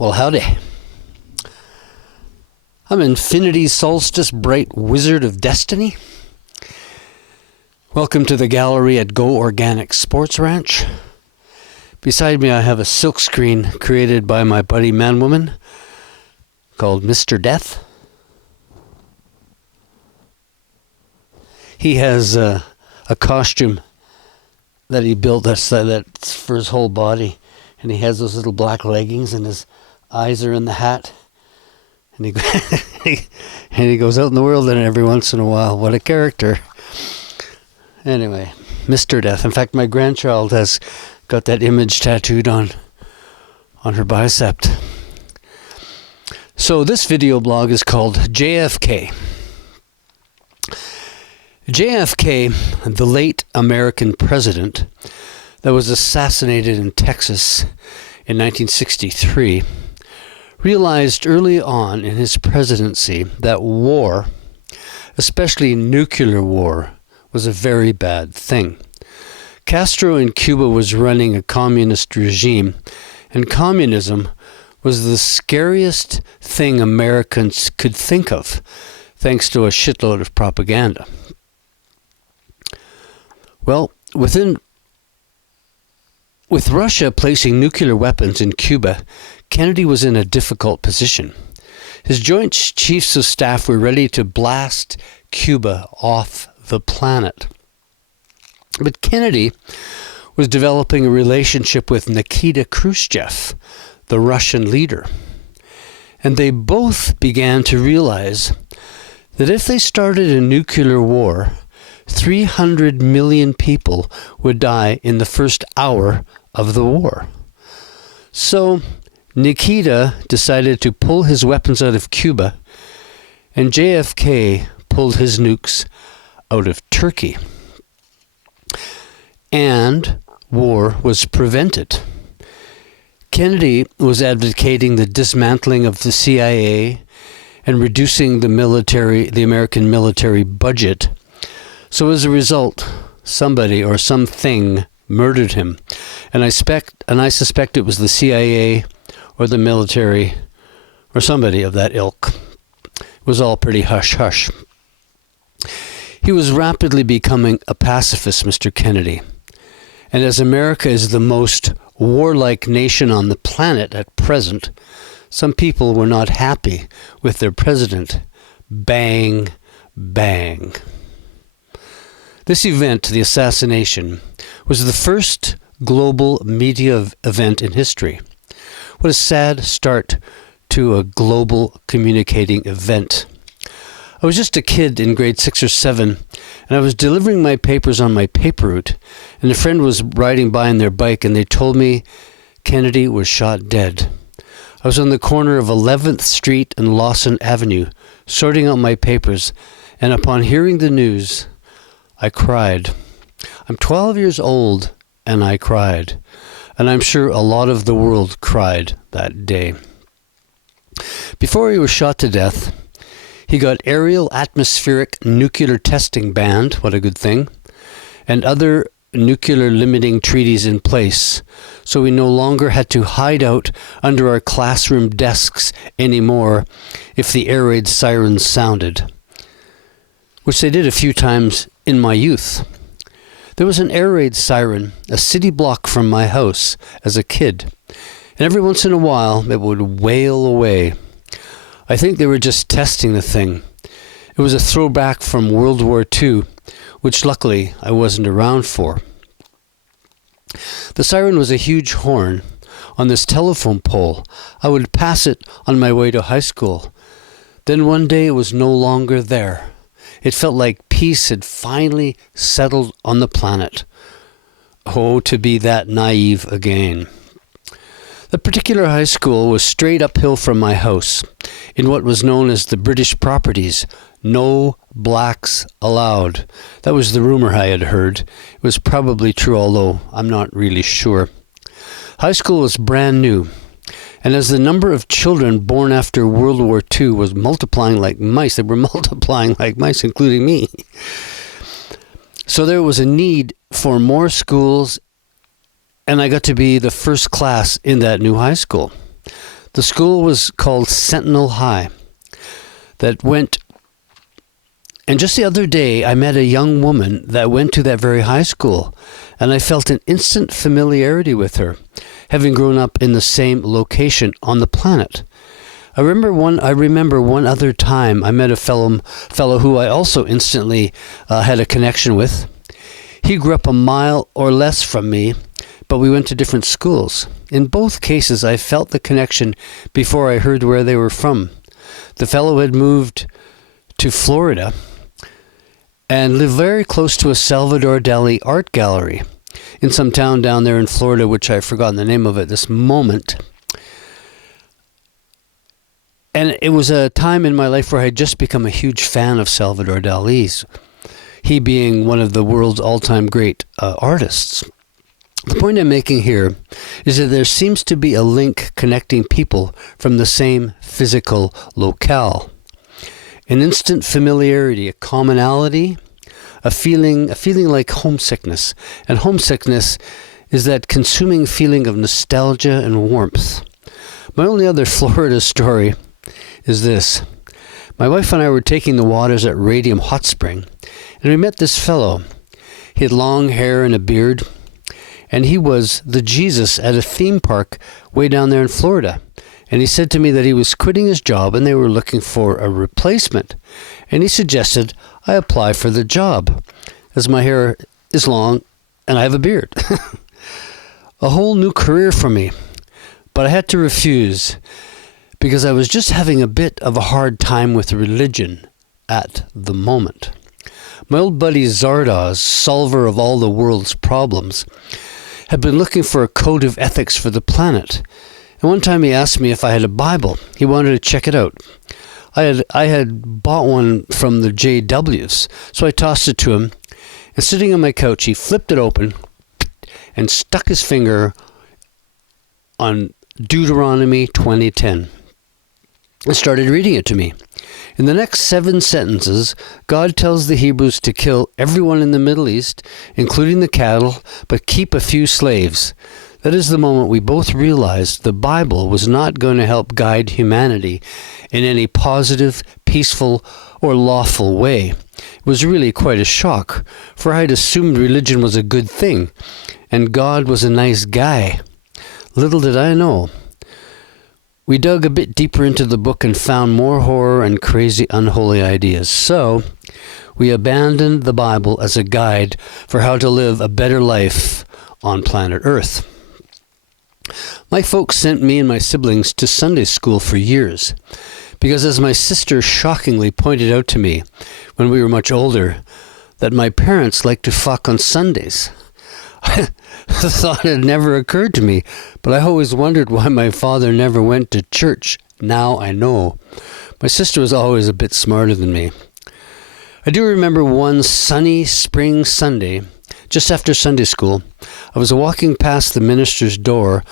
Well, howdy. I'm Infinity Solstice, bright wizard of destiny. Welcome to the gallery at Go Organic Sports Ranch. Beside me I have a silkscreen created by my buddy Man-Woman called Mr. Death. He has a costume that he built that's for his whole body. And he has those little black leggings and his eyes are in the hat. And he goes out in the world and every once in a while. What a character. Anyway, Mr. Death. In fact, my grandchild has got that image tattooed on her bicep. So this video blog is called JFK. JFK, the late American president that was assassinated in Texas in 1963, realized early on in his presidency that war, especially nuclear war, was a very bad thing. Castro in Cuba was running a communist regime, and communism was the scariest thing Americans could think of, thanks to a shitload of propaganda. Well, with Russia placing nuclear weapons in Cuba, Kennedy was in a difficult position. His Joint Chiefs of Staff were ready to blast Cuba off the planet. But Kennedy was developing a relationship with Nikita Khrushchev, the Russian leader. And they both began to realize that if they started a nuclear war, 300 million people would die in the first hour of the war. So Nikita decided to pull his weapons out of Cuba, and JFK pulled his nukes out of Turkey. And war was prevented. Kennedy was advocating the dismantling of the CIA and reducing the American military budget. So as a result, somebody or something murdered him. And I suspect it was the CIA or the military or somebody of that ilk. It was all pretty hush-hush. He was rapidly becoming a pacifist, Mr. Kennedy. And as America is the most warlike nation on the planet at present, some people were not happy with their president. Bang, bang. This event, the assassination, was the first global media event in history. What a sad start to a global communicating event. I was just a kid in grade 6 or 7, and I was delivering my papers on my paper route, and a friend was riding by on their bike, and they told me Kennedy was shot dead. I was on the corner of 11th Street and Lawson Avenue, sorting out my papers, and upon hearing the news, I cried. I'm 12 years old, and I cried. And I'm sure a lot of the world cried that day. Before he was shot to death, he got aerial atmospheric nuclear testing banned, what a good thing, and other nuclear limiting treaties in place, so we no longer had to hide out under our classroom desks anymore if the air raid sirens sounded, which they did a few times in my youth. There was an air raid siren a city block from my house as a kid, and every once in a while it would wail away. I think they were just testing the thing. It was a throwback from World War II, which luckily I wasn't around for. The siren was a huge horn on this telephone pole. I would pass it on my way to high school. Then one day it was no longer there. It felt like peace had finally settled on the planet. Oh, to be that naive again. The particular high school was straight uphill from my house, in what was known as the British properties. No blacks allowed. That was the rumor I had heard. It was probably true, although I'm not really sure. High school was brand new, and as the number of children born after World War II was multiplying like mice, they were multiplying like mice, including me. So there was a need for more schools, and I got to be the first class in that new high school. The school was called Sentinel High. And just the other day, I met a young woman that went to that very high school, and I felt an instant familiarity with her, having grown up in the same location on the planet. I remember one other time I met a fellow who I also instantly had a connection with. He grew up a mile or less from me, but we went to different schools. In both cases, I felt the connection before I heard where they were from. The fellow had moved to Florida and lived very close to a Salvador Dali art gallery in some town down there in Florida, which I've forgotten the name of at this moment. And it was a time in my life where I had just become a huge fan of Salvador Dali's, he being one of the world's all-time great artists. The point I'm making here is that there seems to be a link connecting people from the same physical locale. An instant familiarity, a commonality, a feeling like homesickness. And homesickness is that consuming feeling of nostalgia and warmth. My only other Florida story is this. My wife and I were taking the waters at Radium Hot Spring, and we met this fellow. He had long hair and a beard, and he was the Jesus at a theme park way down there in Florida. And he said to me that he was quitting his job and they were looking for a replacement. And he suggested I apply for the job, as my hair is long and I have a beard. A whole new career for me. But I had to refuse because I was just having a bit of a hard time with religion at the moment. My old buddy Zardoz, solver of all the world's problems, had been looking for a code of ethics for the planet. And one time he asked me if I had a Bible. He wanted to check it out. I had bought one from the JWs, so I tossed it to him. And sitting on my couch, he flipped it open and stuck his finger on Deuteronomy 20:10 and started reading it to me. In the next 7 sentences, God tells the Hebrews to kill everyone in the Middle East, including the cattle, but keep a few slaves. That is the moment we both realized the Bible was not going to help guide humanity in any positive, peaceful, or lawful way. It was really quite a shock, for I had assumed religion was a good thing, and God was a nice guy. Little did I know. We dug a bit deeper into the book and found more horror and crazy, unholy ideas. So, we abandoned the Bible as a guide for how to live a better life on planet Earth. My folks sent me and my siblings to Sunday school for years, because as my sister shockingly pointed out to me when we were much older, that my parents liked to fuck on Sundays. I thought it had never occurred to me, but I always wondered why my father never went to church. Now I know. My sister was always a bit smarter than me. I do remember one sunny spring Sunday, just after Sunday school, I was walking past the minister's door,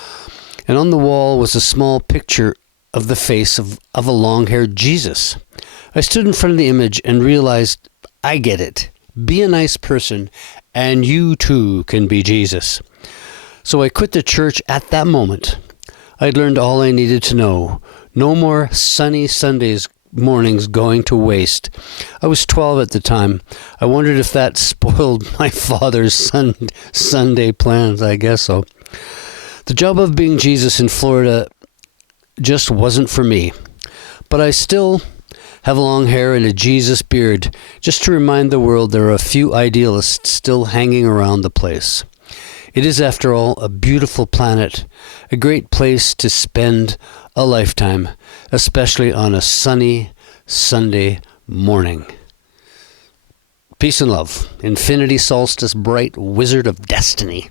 and on the wall was a small picture of the face of a long-haired Jesus. I stood in front of the image and realized, I get it. Be a nice person, and you too can be Jesus. So I quit the church at that moment. I'd learned all I needed to know. No more sunny Sundays mornings going to waste. I was 12 at the time. I wondered if that spoiled my father's Sunday plans. I guess so. The job of being Jesus in Florida just wasn't for me. But I still have long hair and a Jesus beard, just to remind the world there are a few idealists still hanging around the place. It is, after all, a beautiful planet, a great place to spend a lifetime, especially on a sunny Sunday morning. Peace and love. Infinity Solstice, bright wizard of destiny.